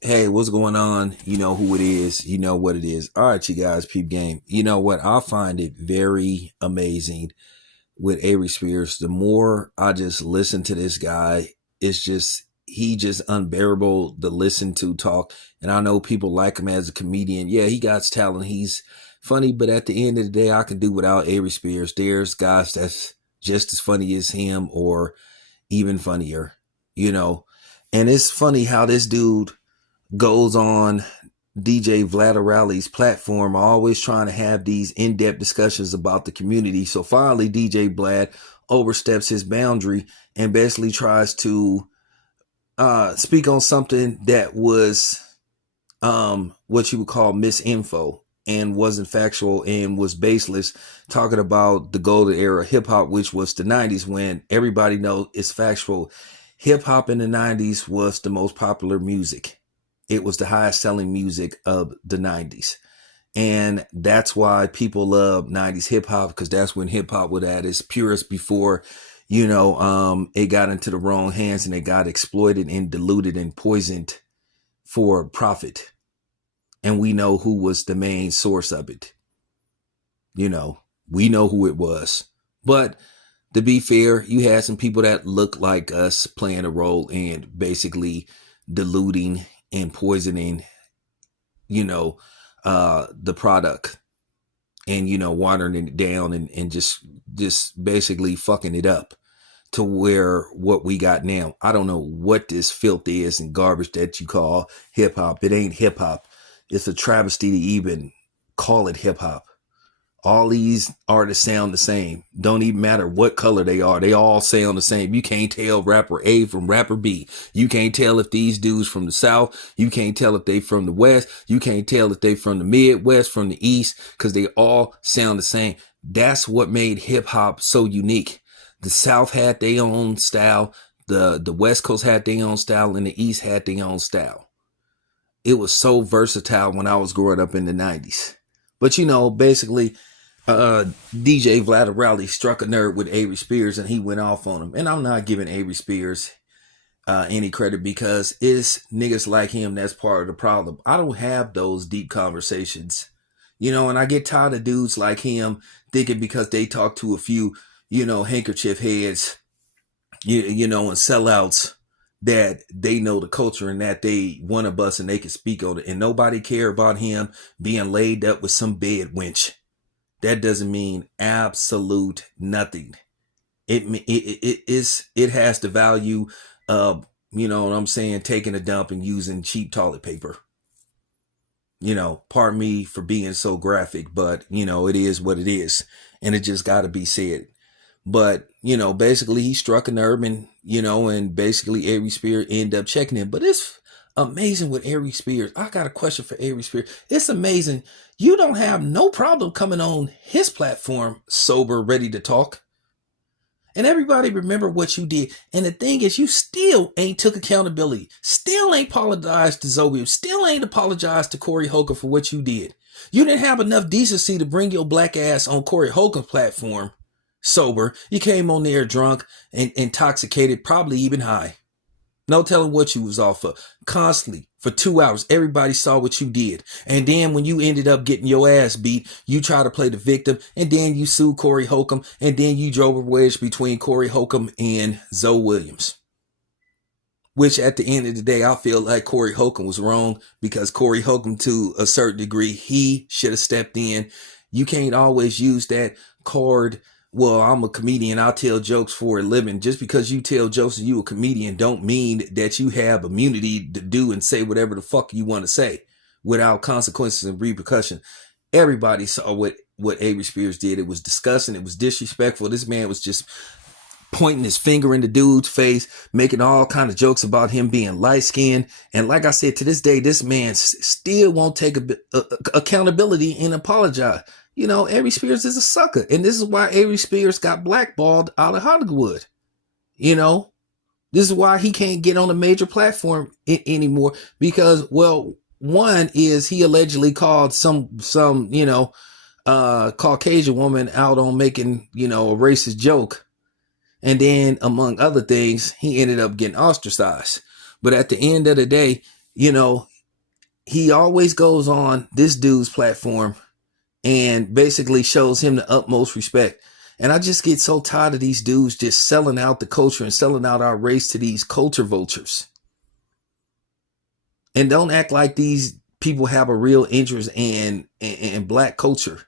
Hey, what's going on? You know who it is. You know what it is. All right, you guys, peep game. You know what? I find it very amazing with Avery Spears. The more I just listen to this guy, he just unbearable to listen to talk. And I know people like him as a comedian. Yeah, he got talent. He's funny, but at the end of the day, I can do without Avery Spears. There's guys that's just as funny as him or even funnier, you know. And it's funny how this dude goes on DJ Vlad platform, always trying to have these in-depth discussions about the community. So finally, DJ Vlad oversteps his boundary and basically tries to speak on something that was what you would call misinfo and wasn't factual and was baseless, talking about the golden era of hip hop, which was the 90s, when everybody knows it's factual. Hip hop in the 90s was the most popular music. It was the highest selling music of the 90s. And that's why people love 90s hip hop, because that's when hip hop was at its purest before, it got into the wrong hands and it got exploited and diluted and poisoned for profit. And we know who was the main source of it. We know who it was. But to be fair, you had some people that look like us playing a role in basically diluting and poisoning, the product and, watering it down and just basically fucking it up to where what we got now. I don't know what this filth is and garbage that you call hip hop. It ain't hip hop. It's a travesty to even call it hip hop. All these artists sound the same. Don't even matter what color they are. They all sound the same. You can't tell rapper A from rapper B. You can't tell if these dudes from the South. You can't tell if they from the West. You can't tell if they from the Midwest, from the East, because they all sound the same. That's what made hip hop so unique. The South had their own style. The West Coast had their own style, and the East had their own style. It was so versatile when I was growing up in the 90s. But basically, DJ Vlad Rowley struck a nerve with Avery Spears and he went off on him. And I'm not giving Avery Spears any credit, because it's niggas like him that's part of the problem. I don't have those deep conversations, and I get tired of dudes like him thinking because they talk to a few, handkerchief heads, and sellouts, that they know the culture and that they one of us and they can speak on it. And nobody care about him being laid up with some bed wench. That doesn't mean absolute nothing. It has the value of, what I'm saying, taking a dump and using cheap toilet paper. Pardon me for being so graphic, but it is what it is, and it just got to be said. But basically he struck a nerve, and basically Avery Spears ended up checking him. But it's amazing with Avery Spears. I got a question for Avery Spears. It's amazing. You don't have no problem coming on his platform sober, ready to talk. And everybody remember what you did. And the thing is, you still ain't took accountability. Still ain't apologized to Zoe. Still ain't apologized to Corey Holcomb for what you did. You didn't have enough decency to bring your black ass on Corey Holcomb's platform sober. You came on there drunk and intoxicated, probably even high. No telling what you was off of. Constantly for 2 hours, everybody saw what you did. And then when you ended up getting your ass beat, you try to play the victim, and then you sued Corey Holcomb, and then you drove a wedge between Corey Holcomb and Zoe Williams. Which at the end of the day, I feel like Corey Holcomb was wrong, because Corey Holcomb, to a certain degree, he should have stepped in. You can't always use that card. Well, I'm a comedian, I'll tell jokes for a living. Just because you tell jokes and you a comedian don't mean that you have immunity to do and say whatever the fuck you want to say without consequences and repercussion. Everybody saw what Avery Spears did. It was disgusting. It was disrespectful. This man was just pointing his finger in the dude's face, making all kind of jokes about him being light-skinned. And like I said, to this day, this man still won't take accountability and apologize. Avery Spears is a sucker. And this is why Avery Spears got blackballed out of Hollywood. This is why he can't get on a major platform anymore. Because, well, one is he allegedly called some Caucasian woman out on making, a racist joke. And then, among other things, he ended up getting ostracized. But at the end of the day, you know, he always goes on this dude's platform and basically shows him the utmost respect. And I just get so tired of these dudes just selling out the culture and selling out our race to these culture vultures. And don't act like these people have a real interest in black culture.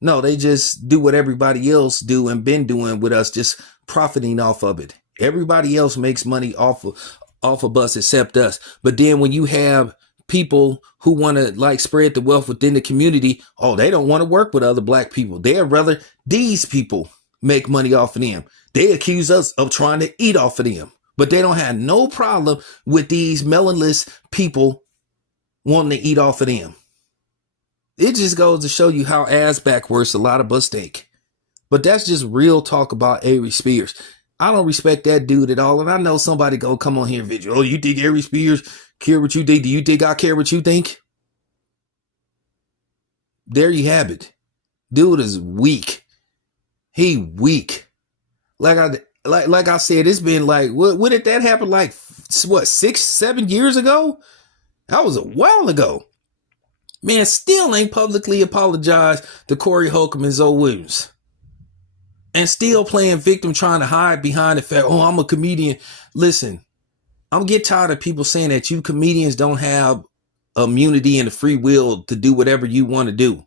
No, they just do what everybody else do and been doing with us, just profiting off of it. Everybody else makes money off of us except us. But then when you have people who want to like spread the wealth within the community, oh, they don't want to work with other black people. They'd rather these people make money off of them. They accuse us of trying to eat off of them, but they don't have no problem with these melaninless people wanting to eat off of them. It just goes to show you how ass backwards a lot of us think. But that's just real talk about Avery Spears. I don't respect that dude at all. And I know somebody go come on here and video. Oh, you think Avery Spears care what you think? Do you think I care what you think? There you have it. Dude is weak. He weak. Like I said, it's been like, what did that happen? Like, what, 6-7 years ago? That was a while ago. Man, still ain't publicly apologized to Corey Holcomb and Zoe Williams. And still playing victim, trying to hide behind the fact, oh, I'm a comedian. Listen, I'm getting tired of people saying that you comedians don't have immunity and the free will to do whatever you want to do.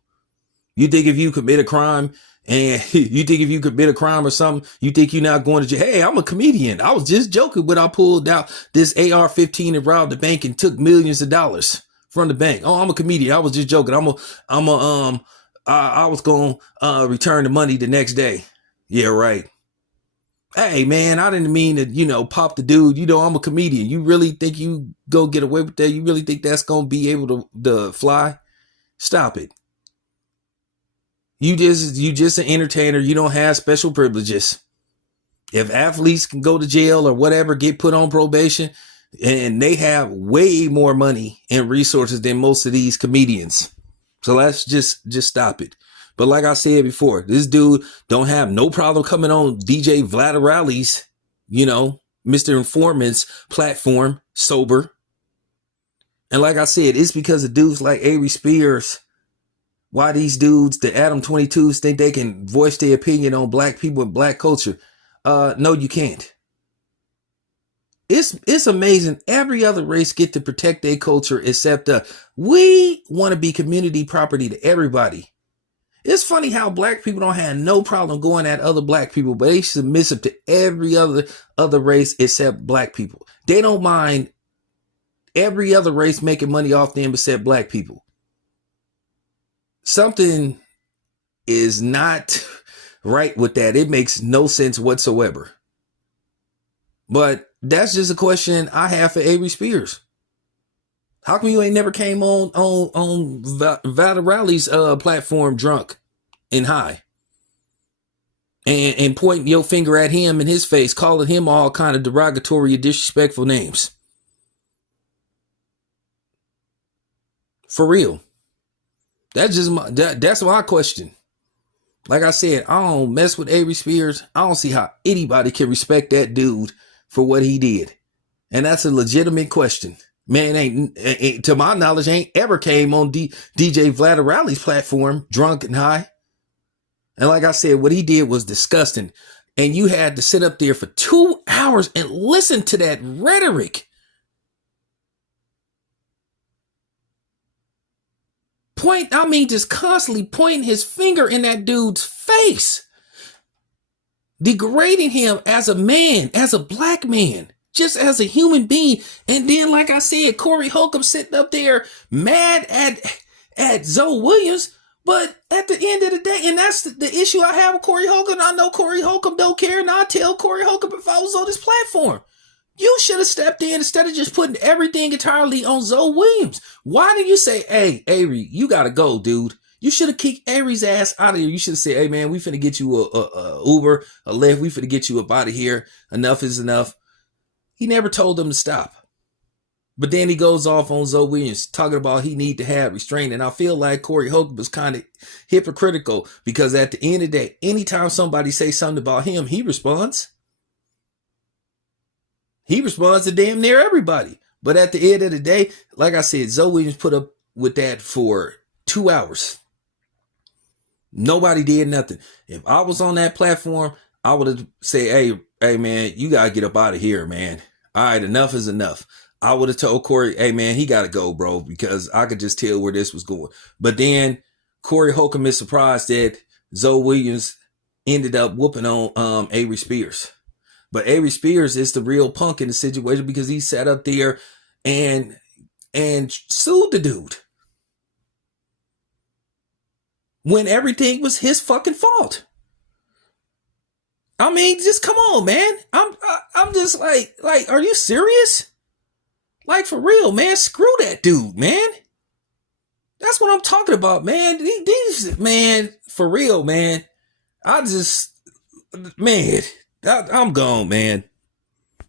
You think if you commit a crime or something, you think you're not going to jail. Hey, I'm a comedian. I was just joking when I pulled out this AR-15 and robbed the bank and took millions of dollars from the bank. Oh, I'm a comedian. I was just joking. I was going to return the money the next day. Yeah, right. Hey, man, I didn't mean to, pop the dude. I'm a comedian. You really think you go get away with that? You really think that's going to be able to fly? Stop it. You just an entertainer. You don't have special privileges. If athletes can go to jail or whatever, get put on probation, and they have way more money and resources than most of these comedians. So let's just stop it. But like I said before, this dude don't have no problem coming on DJ Vladarali's, Mr. Informant's platform, sober. And like I said, it's because of dudes like Avery Spears. Why these dudes, the Adam 22s, think they can voice their opinion on black people and black culture. No, you can't. It's amazing. Every other race get to protect their culture except us. We want to be community property to everybody. It's funny how black people don't have no problem going at other black people, but they submissive to every other race except black people. They don't mind every other race making money off them except black people. Something is not right with that. It makes no sense whatsoever. But that's just a question I have for Avery Spears. How come you ain't never came on Valerali's platform drunk and high? And pointing your finger at him in his face, calling him all kind of derogatory and disrespectful names. For real. That's my question. Like I said, I don't mess with Avery Spears. I don't see how anybody can respect that dude for what he did. And that's a legitimate question. Man, ain't to my knowledge, ain't ever came on DJ Vladarali's platform drunk and high. And like I said, what he did was disgusting. And you had to sit up there for 2 hours and listen to that rhetoric. Just constantly pointing his finger in that dude's face. Degrading him as a man, as a black man, just as a human being. And then, like I said, Corey Holcomb sitting up there mad at Zoe Williams. But at the end of the day, and that's the issue I have with Corey Holcomb. I know Corey Holcomb don't care, and I tell Corey Holcomb if I was on this platform, you should have stepped in instead of just putting everything entirely on Zoe Williams. Why did you say, hey, Avery, you got to go, dude? You should have kicked Avery's ass out of here. You should have said, hey, man, we finna get you a Uber, a Lyft. We finna get you up out of here. Enough is enough. He never told them to stop. But then he goes off on Zoe Williams talking about he need to have restraint. And I feel like Corey Holcomb was kind of hypocritical because at the end of the day, anytime somebody say something about him, he responds. He responds to damn near everybody. But at the end of the day, like I said, Zoe Williams put up with that for 2 hours. Nobody did nothing. If I was on that platform, I would have said, hey, man, you gotta get up out of here, man. All right, enough is enough. I would have told Corey, hey, man, he gotta go, bro, because I could just tell where this was going. But then Corey Holcomb is surprised that Zoe Williams ended up whooping on Avery Spears. But Avery Spears is the real punk in the situation because he sat up there and sued the dude when everything was his fucking fault. I mean, just come on, man. I'm just like, are you serious? Like, for real, man. Screw that dude, man. That's what I'm talking about, man. These man, for real, man. I'm gone, man.